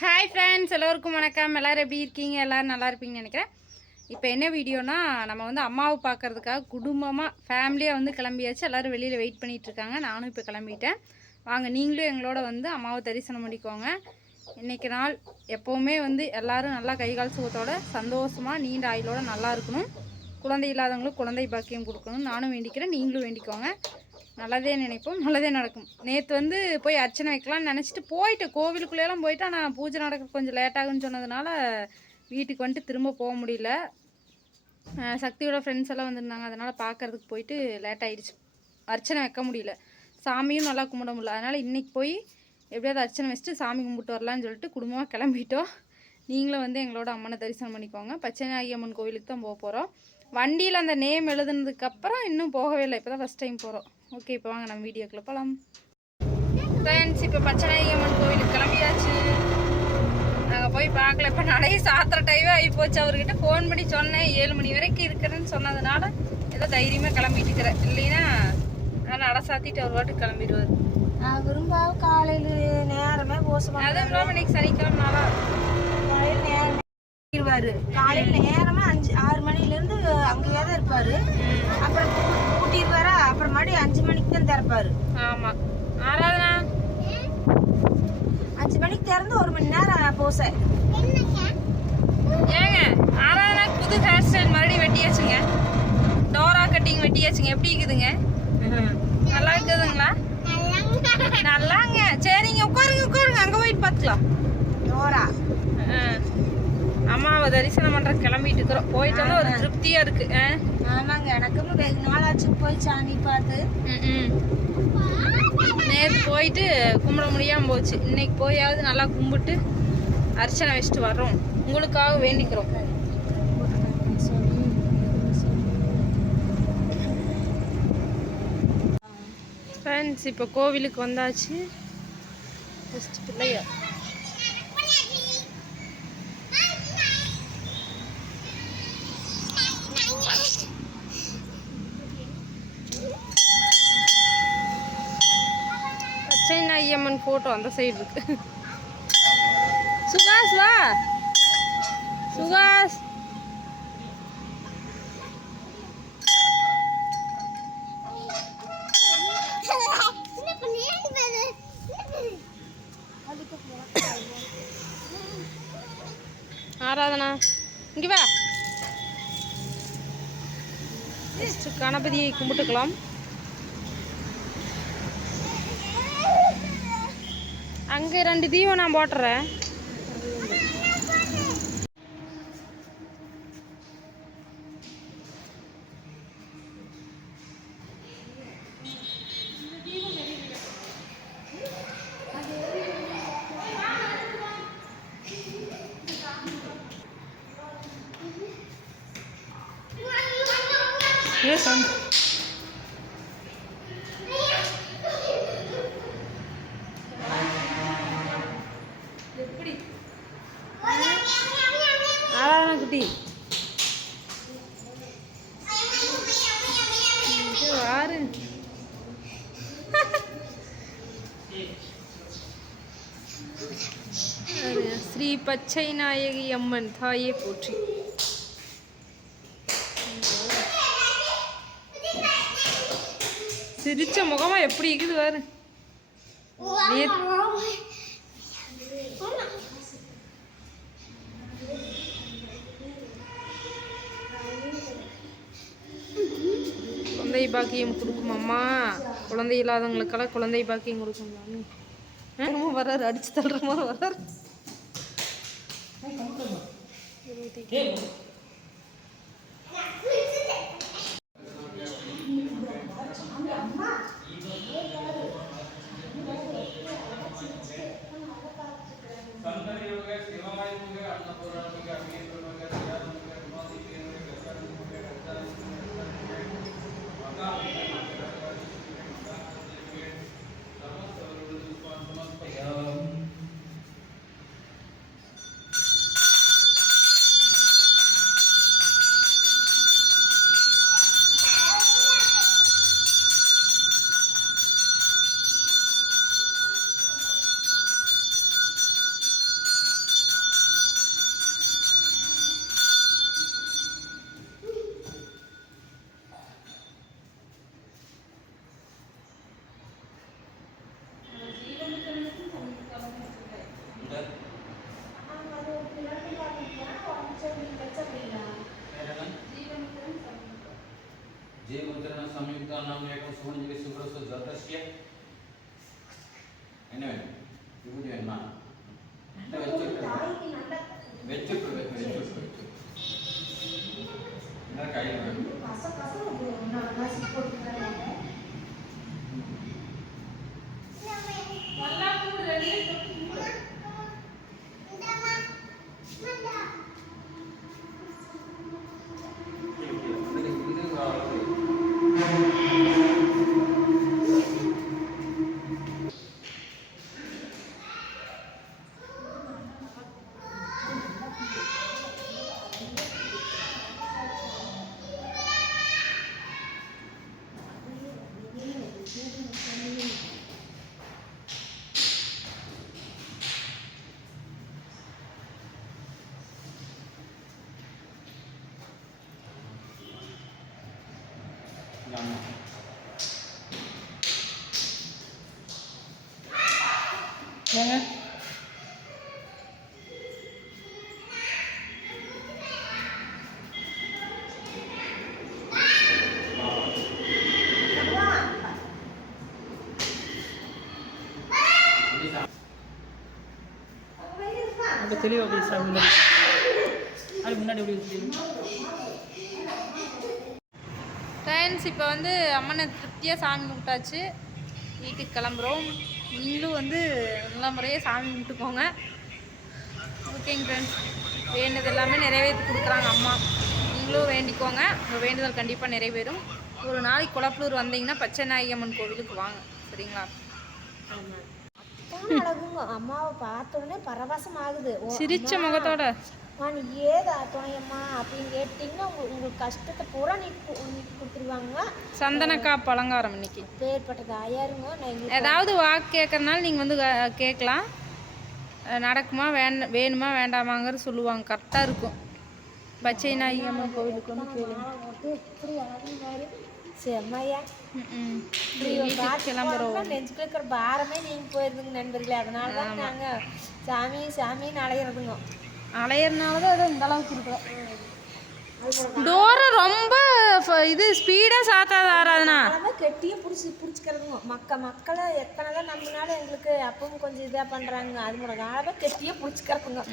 Hi friends எல்லோருக்கும் வணக்கம். எல்லோரும் எப்படி இருக்கீங்க? எல்லோரும் நல்லா இருப்பீங்கன்னு நினைக்கிறேன். இப்போ என்ன வீடியோனா நம்ம வந்து அம்மாவை பார்க்கறதுக்காக குடும்பமாக ஃபேமிலியாக வந்து கிளம்பியாச்சு. எல்லோரும் வெளியில் வெயிட் பண்ணிகிட்ருக்காங்க இருக்காங்க. நானும் இப்போ கிளம்பிட்டேன். வாங்க நீங்களும் எங்களோட வந்து அம்மாவை தரிசனம் பண்ணிக்கோங்க. இன்றைக்கி நாள் எப்போவுமே வந்து எல்லாரும் நல்லா கை கால் சுகத்தோட சந்தோஷமாக நீண்ட ஆயுளோட நல்லா இருக்கணும். குழந்தை இல்லாதவங்களுக்கு குழந்தை பாக்கியம் கொடுக்கணும். நானும் வேண்டிக்கிறேன். நீங்களும் வேண்டிக்கோங்க. நல்லதே நினைப்போம் நல்லதே நடக்கும். நேற்று வந்து போய் அர்ச்சனை வைக்கலாம்னு நினச்சிட்டு போயிட்டு கோவிலுக்குள்ளேலாம் போயிட்டு ஆனால் பூஜை நடக்க கொஞ்சம் லேட்டாகுன்னு சொன்னதுனால வீட்டுக்கு வந்துட்டு திரும்ப போக முடியல. சக்தியோட ஃப்ரெண்ட்ஸ் எல்லாம் வந்திருந்தாங்க அதனால் பார்க்கறதுக்கு போயிட்டு லேட் ஆகிடுச்சு அர்ச்சனை வைக்க முடியல. சாமியும் நல்லா கும்பிட முடியல. அதனால் இன்றைக்கி போய் எப்படியாவது அர்ச்சனை வச்சுட்டு சாமி கும்பிட்டு வரலான்னு சொல்லிட்டு குடும்பமாக கிளம்பிட்டோம். நீங்களும் வந்து எங்களோட அம்மனை தரிசனம் பண்ணிக்கோங்க. பச்சைநாயகி அம்மன் கோவிலுக்கு தான் போக போகிறோம் வண்டியில் அந்த நேம் எழுதுனதுக்கப்புறம் இன்னும் போகவே இல்லை. இப்போ தான் ஃபஸ்ட் டைம் போகிறோம் ஓகே இப்போ வாங்க நம்ம வீடியோக்குள்ள போகலாம் ஃப்ரெண்ட்ஸ் இப்போ பச்சைநாயகி அம்மன் கோவிலுக்கு கிளம்பியாச்சு. நாங்கள் போய் பார்க்கல. இப்போ நடைய சாத்திர டைமே ஆகி போச்சு. அவர்கிட்ட ஃபோன் பண்ணி சொன்னேன். ஏழு மணி வரைக்கும் இருக்கிறேன்னு சொன்னதுனால ஏதோ தைரியமாக கிளம்பிட்டு இருக்கிறேன். இல்லைன்னா நான் நட சாத்திட்டு அவர் பாட்டுக்கு கிளம்பிடுவார். அவரும் காலையில நேரமே போசமா அதுவும் இல்லாமல் இன்னைக்கு சனிக்கிழமை நாளா? காலையில நேரம் இருவாரு காலையில நேரமா அஞ்சு ஆறு மணில இருந்து அங்கேயே தான் இருப்பாரு அப்புறம் கூட்டிடுவாரா. அப்புறம் மறுபடியும் அஞ்சு மணிக்கு தான் திறப்பாரு. ஆமாம் ஆராதனா? அஞ்சு மணிக்கு திறந்து ஒரு மணி நேரம் போசை. ஏங்க ஆராதனா புது ஹேர் ஸ்டைல் மறுபடியும் வெட்டியாச்சுங்க. Dora cutting வெட்டியாச்சுங்க. எப்படி இருக்குதுங்க? நல்லா இருக்குதுங்களா? நல்லாங்க. சரிங்க உட்காருங்க உட்காருங்க. அங்கே போயிட்டு பார்த்துக்கலாம். டோரா. ஆ. அம்மாவை தரிசனம் பண்ற கிளம்பிட்டு இருக்கிறோம். போயிட்டு ஒரு திருப்தியா இருக்கு. ஆ? ஆமாங்க எனக்கும் நாளாச்சு. போய் சாமி பார்த்து. ம், ம். போயிட்டு கும்பிட முடியாம போச்சு. இன்னைக்கு போயாவது நல்லா கும்பிட்டு அர்ச்சனை வச்சுட்டு வர்றோம். உங்களுக்காக வேண்டிக்கிறோம். ஃப்ரெண்ட்ஸ் இப்போ கோவிலுக்கு வந்தாச்சு. ஃபஸ்ட்டு பிள்ளையார் ஐயம்மன் ஃபோட்டோ அந்த சைடு இருக்கு. சுகாஸ் வா. சுகாஸ் ஆராதனா இங்கே வா. கணபதியை கும்பிட்டுக்கலாம். அங்கே ரெண்டு தீபம் நான் போட்டுறேன் Yes, I'm. எப்படி ஆராதனா குட்டி. அது ஸ்ரீ பச்சை நாயகி அம்மன் தாயே போற்றி. சிரிச்ச முகமா எப்படி இருக்குது பாரு. குழந்தை பாக்கியம் கொடுக்கும் அம்மா. குழந்தை இல்லாதவங்களுக்கெல்லாம் குழந்தை பாக்கியம் கொடுக்கும் மாமி. என்னமோ வர்றாரு அடிச்சு தள்ளுற மாதிரி வர்றாரு. ஏகம் சூழ்நிலை சுப்ரசு ஜதஸ்ய என்ன வேணும் விபூதி வேணுமா இந்த வச்சுட்டு தாய்க்கு நல்லா வச்சுட்டு வச்சுட்டு வச்சுட்டு என்ன கையில் கச கச நான் காசு போட்டுக்கிறேன் இது இது காலம் ஆமா ஏங்க? அப்போ தெளிவாக அப்படி சாமி முன்னாடி. அப்படி முன்னாடி எப்படி ஃப்ரெண்ட்ஸ் இப்போ வந்து அம்மனை திருப்தியாக சாமி கும்பிட்டாச்சு. வீட்டுக்கு கிளம்புறோம். நீங்களும் வந்து நல்ல முறையாக சாமி கும்பிட்டுக்கோங்க ஓகேங்க ஃப்ரெண்ட்ஸ் வேண்டுதல் எல்லாமே நிறைவேற்றி கொடுக்குறாங்க அம்மா. நீங்களும் வேண்டிக்கோங்க. உங்கள் வேண்டுதல் கண்டிப்பாக நிறைவேறும். ஒரு நாளைக்கு குளப்பலூர் வந்தீங்கன்னா பச்சை நாயகம்மன் கோவிலுக்கு வாங்க. சரிங்களா? அத்தான அழகுங்க. அம்மாவை பார்த்த உடனே பரவசம் ஆகுது சிரிச்ச முகத்தோட. அம்மா, நீ ஏதா துணையம்மா அப்படின்னு கேட்டிங்கன்னா உங்களுக்கு உங்களுக்கு கஷ்டத்தை பூரா நீட்டு நீட்டு கொடுத்துருவாங்க. சந்தனக்காப்பு அலங்காரம் இன்னைக்கு. பேர்பட்டது ஆயாருங்க நான் ஏதாவது வாக்கு கேட்கறனால நீங்கள் வந்து கேட்கலாம். நடக்குமா வேண வேணுமா வேண்டாமாங்கிறது சொல்லுவாங்க. கரெக்டாக இருக்கும். பச்சை நாயகம்மன் கோவிலுக்கு வந்து கேளுங்க. செம்மையா? கிளம்புறோம் நெஞ்சுக்குள்ள இருக்கிற பாரமே நீங்க போயிருதுங்க நண்பர்களே. அதனால தான் நாங்க சாமி சாமின்னு அலையிறதுங்க. அலையறனால தான் அது இந்த அளவுக்கு இருக்கிறோம். டோரை ரொம்ப இது ஸ்பீடாக சாத்தாத ஆராதனா? அதெல்லாம் கெட்டியே பிடிச்சி பிடிச்சிக்கிறதுங்க. மக்க மக்களை எத்தனை தான் நம்பினாலும் எங்களுக்கு அப்பவும் கொஞ்சம் இதாக பண்ணுறாங்க அது மூலம் காலமாக கெட்டியே பிடிச்சிக்கிறதுங்க.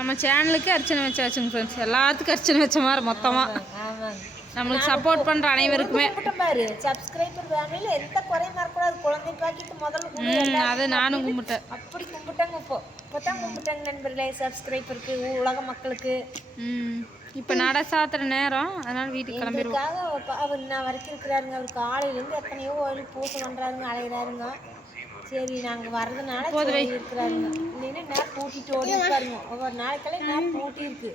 நம்ம சேனலுக்கு அர்ச்சனை வச்சாச்சுங்க ஃப்ரெண்ட்ஸ் எல்லாத்துக்கும் அர்ச்சனை வச்ச மாதிரி மொத்தமாக ஆமாங்க. நம்மளுக்கு சப்போர்ட் பண்ணுற அனைவருக்குமே. பாரு சப்ஸ்கிரைபர் ஃபேமிலியில் எந்த குறையும் வரக்கூடாது குழந்தை பாக்கிட்டு முதல்ல. அது நானும் கும்பிட்டேன். அப்படி கும்பிட்டாங்க இப்போ. இப்போ தான் கும்பிட்டாங்க நண்பர்களே சப்ஸ்கிரைபருக்கு உலக மக்களுக்கு. ம் இப்போ நட சாத்துற நேரம். அதனால வீட்டுக்கு கிளம்பிடுவோம். அவர் இன்ன வரைக்கும் இருக்கிறாருங்க? அவர் காலையிலேருந்து எத்தனையோ கோயிலுக்கு பூசை பண்ணுறாருங்க அலையிறாருங்க. சரி நாங்கள் வர்றதுனால இருக்கிறாருங்க. இல்லைன்னா நேரம் பூட்டிட்டு ஓடி இருப்பாருங்க ஒவ்வொரு நாளைக்கெல்லாம் நேரம் பூட்டி இருக்கு